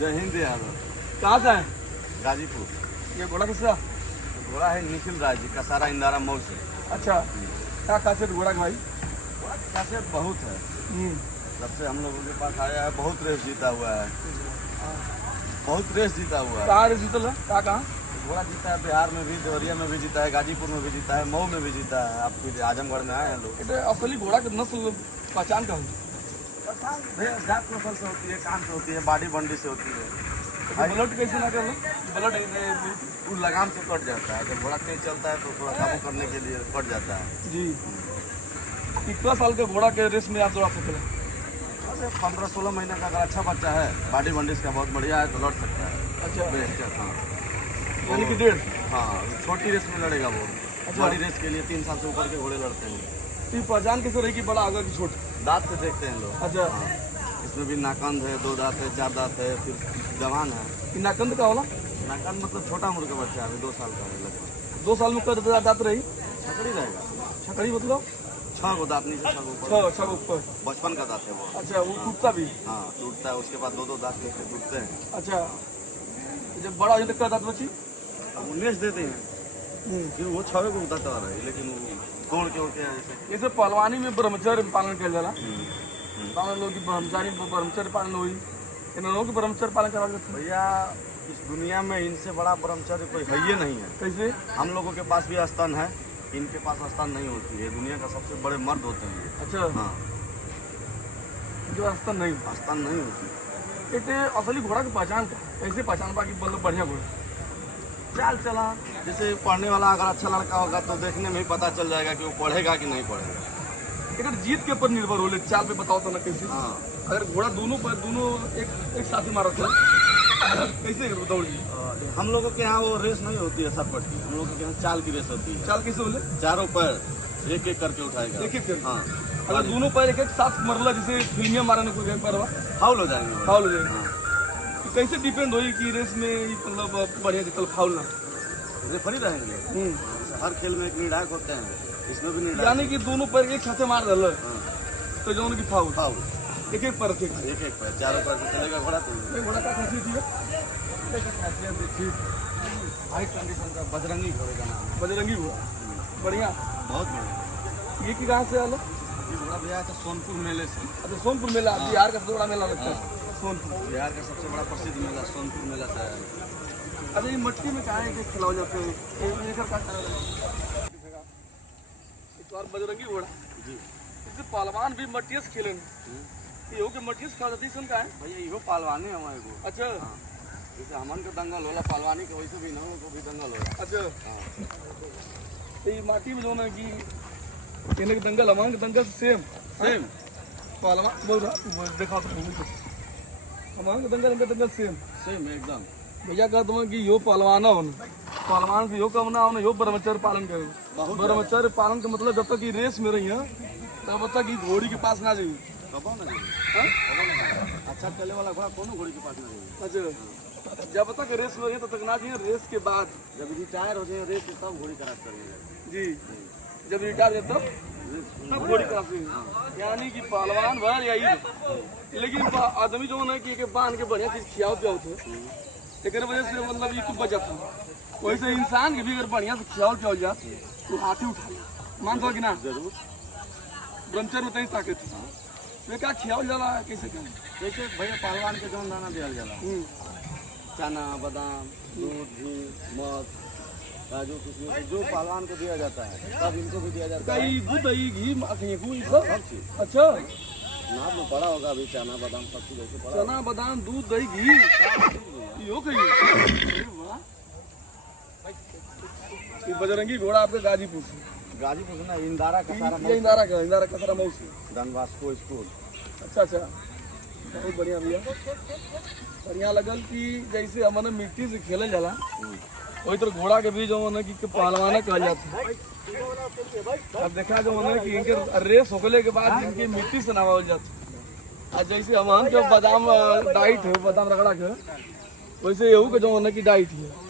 जय हिंद यादव। कहाँ से है गाजीपुर। ये घोड़ा किसका? घोड़ा है निखिल राज जी का, सारा इंदारा मऊ से। अच्छा, क्या खासियत घोड़ा की भाई? घोड़ा की खासियत बहुत है। जब से हम लोगों के पास आया है बहुत रेस जीता हुआ है, बहुत रेस जीता हुआ है। कहाँ रेस जीतल है? कहाँ? घोड़ा जीता है बिहार में भी, देवरिया में भी जीता है, गाजीपुर में भी जीता है, मऊ में भी जीता है। आपके आजमगढ़ में आए हैं लोग। ये असली घोड़ा की नस्ल पहचान का है? जात नस्ल से होती है, कान से होती है, बॉडी बंडी से होती है। ब्लड कैसे ना कर लो? ब्लड वो लगाम से कट जाता है। जब घोड़ा तेज चलता है तो थोड़ा काबू करने के लिए कट जाता है जी। कितना साल के घोड़ा के रेस में आप दौड़ा सकते हैं? 15-16 महीने का अगर अच्छा बच्चा है, बॉडी बंडिस का बहुत बढ़िया है तो लड़ सकता है। अच्छा, बेस्ट है। हाँ, यानी कि 1.5। हाँ, छोटी रेस में लड़ेगा वो। अच्छा। बड़ी रेस के लिए 3 साल से ऊपर के घोड़े लड़ते हैं। तो पहचान कैसे रहेगी बड़ा आगे की छोट? दांत से देखते हैं लोग। अच्छा। हाँ, इसमें भी नाकंद है, 2 दांत है, 4 दांत है, फिर जवान है। नाकंद का होला? नाकंद मतलब छोटा उम्र का बच्चा है, अभी 2 साल का है लगभग। 2 साल में कर दांत रही? छकड़ी रहेगा। छकड़ी मतलब? 6 गो दांत नीचे, 6 गो ऊपर। 6 ऊपर। बचपन का दांत है वो। अच्छा, वो टूटता भी? हाँ, टूटता है। उसके बाद 2-2 दांत लेके टूटते हैं। अच्छा, जब बड़ा हो जाए तो क्या दांत बची? अब 19 देते हैं, फिर वो 6 को दांत आ रहा है, लेकिन वो तोड़ के उड़ते हैं जैसे। जैसे पहलवानी में ब्रह्मचर्य पालन किया जाला, लोग की ब्रह्मचर्य पालन हुई, इन लोगों की ब्रह्मचर्य पालन करा जाता है। भैया इस दुनिया में इनसे बड़ा ब्रह्मचर्य कोई है ही नहीं है। कैसे? हम लोगों के पास भी स्तन है, इनके पास स्तन नहीं होती है। दुनिया का सबसे बड़े मर्द होते हैं ये। अच्छा। हाँ, जो रास्ता नहीं, स्तन नहीं होती। एक असली घोड़ा की पहचान का कैसे पहचान पा कि मतलब बढ़िया घोड़ा? चाल चला, जैसे पढ़ने वाला अगर अच्छा लड़का होगा तो देखने में ही पता चल जाएगा कि वो पढ़ेगा कि नहीं पढ़ेगा। अगर जीत के ऊपर निर्भर हो ले, चाल पे बताओ तो ना कैसे? हाँ, अगर घोड़ा दोनों एक साथ ही मारा था कैसे दौड़ी? हम लोगों के यहाँ वो रेस नहीं होती है सरपट की, हम लोगों के यहाँ चाल की रेस होती है। चाल कैसे बोले? चारों पैर एक एक करके उठाएगा। एक एक करके? हाँ, अगर दोनों पैर एक साथ मरला, जैसे फिल्मिया मारने को पैरवा फाउल हो जाएंगे। फाउल हो जाएगा। हाँ, कैसे डिपेंड होई कि रेस में मतलब बढ़िया जीतल फाउल ना? रेफरी रहेंगे। हर खेल में एक निर्णायक होते हैं, इसमें भी निर्णायक। यानी कि दोनों पैर एक साथ मार दल तो जो की फाउल फाउल एक एक पैर एक एक पैर, चारों पैर से चलेगा घोड़ा तो। घोड़ा का खासियत है? खासियत देखिए, हाई कंडीशन का बजरंगी घोड़े का नाम है। बजरंगी घोड़ा बढ़िया, बहुत बढ़िया। ये की कहाँ से आलो? ये घोड़ा भैया था सोनपुर मेले से। अच्छा, सोनपुर मेला। बिहार का सबसे बड़ा मेला लगता है सोनपुर। बिहार का सबसे बड़ा प्रसिद्ध मेला सोनपुर मेला था। अच्छा, ये मट्टी में कहाँ है कि खिलाओ जाते हैं? तो और बजरंगी घोड़ा जी, इससे पहलवान भी मट्टी से खेले, ये के मट्टी से खा जाती है का है भैया इहो पहलवानी है हमारे को। अच्छा। हाँ, जैसे हमन के दंगल होला पहलवानी के, वैसे भी नवों को भी दंगल होला। अच्छा, हाँ, तो ये माटी में जो ना कि कहने के दंगल हमारे के दंगल सेम पहलवान बोल रहा देखा तो हमारे के दंगल सेम एकदम। भैया कहते हैं कि यो पहलवान हो, पहलवान से यो कम ना हो, यो ब्रह्मचर्य पालन करो। ब्रह्मचर्य पालन का मतलब जब तक रेस में रही है तब तक घोड़ी के पास ना जाइए। कबो ना जाइए। अच्छा चले वाला घोड़ा कोनो घोड़ी के पास ना जाइए। अच्छा, जब तक रेस में रही तब तक ना जाइए। रेस के बाद जब रिटायर हो जाए रेस के तब घोड़ी क्रॉस करिएगा। जी, जब रिटायर हो तब घोड़ी क्रॉस। यानी कि पहलवान भर यही, लेकिन आदमी जो है कि बांध के बढ़िया चीज खियाओ पियाओ थे, एक वजह से मतलब ये कुछ बचत है। वैसे इंसान के भी अगर बढ़िया से खियाओ पियाओ जाए तो हाथी उठा मान दो कि ना? जरूर। ब्रह्मचर्य में तनी ताकत है। तो क्या खियाओ जाला कैसे क्या? जैसे भैया पहलवान के जौन दाना दिया जाला, चना, बादाम, दूध, घी, मध, काजू, किशमिश, जो पहलवान को दिया जाता है सब इनको भी दिया जाता है। दूध, दही, घी, सब चीज। अच्छा, नाम में पड़ा होगा अभी चना बादाम सब चीज ऐसे पड़ा। चना बादाम दूध दही घी यो कहिए। बजरंगी घोड़ा आपके गाजीपुर से? गाजीपुर से ना, इंदारा का सारा इंदारा का सारा मऊ से। डनवास्को स्कूल। अच्छा, बहुत बढ़िया भैया। बढ़िया लगल कि जैसे हमारे मिट्टी से खेलल जाला वही तो घोड़ा के भी जो है कि पहलवाना कहल जाता है। अब देखा जो है कि इनके रेस होने के बाद इनकी मिट्टी से नवावल जाता है। आज जैसे हम के बादाम डाइट है, बादाम रगड़ा के, वैसे एहू के जो है कि डाइट है।